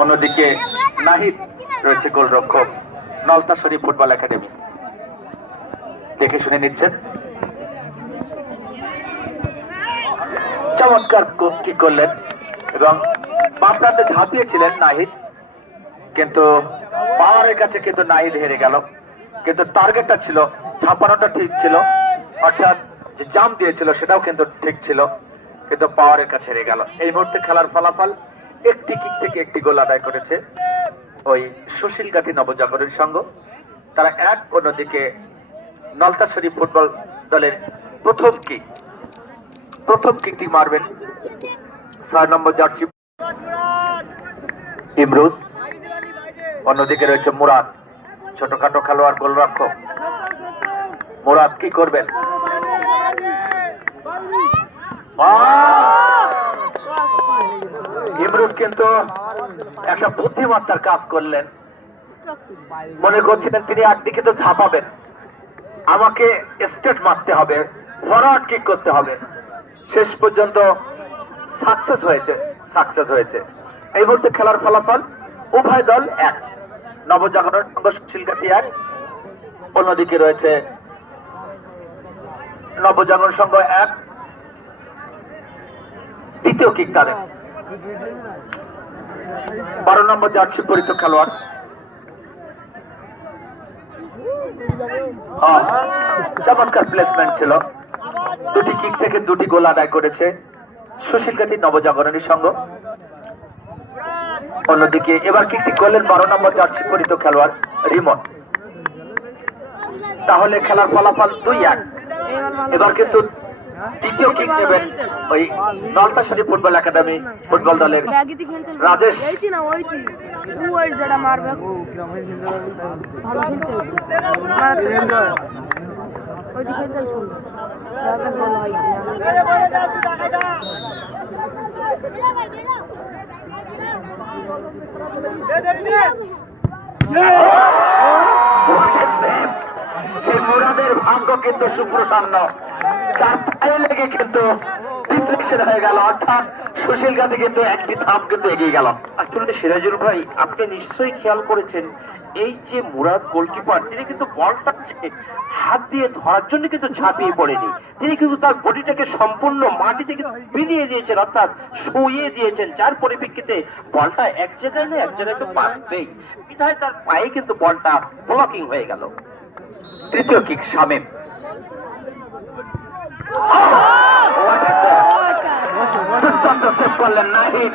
অন্যদিকে নাহিদ রয়েছে গোলরক্ষক নলতাশরী ফুটবল একাডেমি। দেখে শুনে নিচ্ছেন। চমৎকার কি করলেন এবং বাম প্রান্তে ঝাঁপিয়েছিলেন নাহিদ, কিন্তু পাওয়ারের কাছে কিন্তু নাহিদ হেরে গেল। কিন্তু টার্গেটটা ছিল, ঝাঁপানোটা ঠিক ছিল, অর্থাৎ যে জাম দিয়েছিল সেটাও কিন্তু ঠিক ছিল, কিন্তু পাওয়ারের কাছে হেরে গেল। এই মুহূর্তে খেলার ফলাফল একটি কিক থেকে একটি গোল আদায় করেছে ওই সুশীল গাঁথি নবজাগরণের সংঘ। তারা এক, অন্যদিকে নলতাশরী ফুটবল দলের প্রথম কিকটি মারবেন 6 নম্বর জার্সি ইমরুজ। অন্যদিকে রয়েছে মুরাদ, ছোটখাটো খেলোয়াড় গোলরক্ষক। মুরাদ কি করবেন? ইমরুজ কিন্তু একটা বুদ্ধিমত্তার কাজ করলেন। মনে করছিলেন তিনি একদিকে তো ঝাঁপাবেন, আমাকে স্টেট মারতে হবে, ফরওয়ার্ড কিক করতে হবে। শেষ পর্যন্ত সাকসেস হয়েছে। এই মুহূর্তে খেলার ফলাফল উভয় দল এক, নবজাগরণ সংঘ সুশীল গাঁথি এক, অন্যদিকে রয়েছে নবজাগরণ সংঘ এক। দ্বিতীয় কিক তাদের 12 নম্বর জার্সি পরিত খেলোয়াড়। চমৎকার প্লেসমেন্ট ছিল, দুটি কিক থেকে দুটি গোল আদায় করেছে সুশীল গাঁথি নবজাগরণী সংঘ। অন্যদিকে এবার কিকটি করলেন 12 নম্বর জার্সি পরিত খেলোয়াড় রিমন। তাহলে খেলার ফলাফল 2-1। এবার কিন্তু দ্বিতীয় কিক নেবেন ওই নলতাশরী ফুটবল একাডেমি ফুটবল দলের রাজেশ। সেই মুরাদের ভাগ্য কিন্তু সুপ্রসন্ন, তার পায়ে লেগে কিন্তু ডিফ্লেকশন হয়ে গেল, অর্থাৎ সুশীল গাঁথি কিন্তু একটি ধাপ কিন্তু এগিয়ে গেল। আসলে সিরাজুল ভাই, আপনি নিশ্চয়ই খেয়াল করেছেন এই যে মুরাদ গোলকিপার, তিনি কিন্তু বলটা হাত দিয়ে ধরার জন্য কিন্তু ঝাঁপিয়ে পড়েনি, তিনি কিন্তু তার বডিটাকে সম্পূর্ণ মাটি থেকে বিলিয়ে দিয়েছেন, অর্থাৎ শুয়ে দিয়েছেন, যার পরিপ্রেক্ষিতে বলটা এক জায়গায় নয় এক জায়গায় তো পাবেই, বিধায় তার পায়ে কিন্তু বলটা ব্লকিং হয়ে গেল। তৃতীয় কিক শামীম। দুর্দান্ত সেভ করলেন নাহিদ।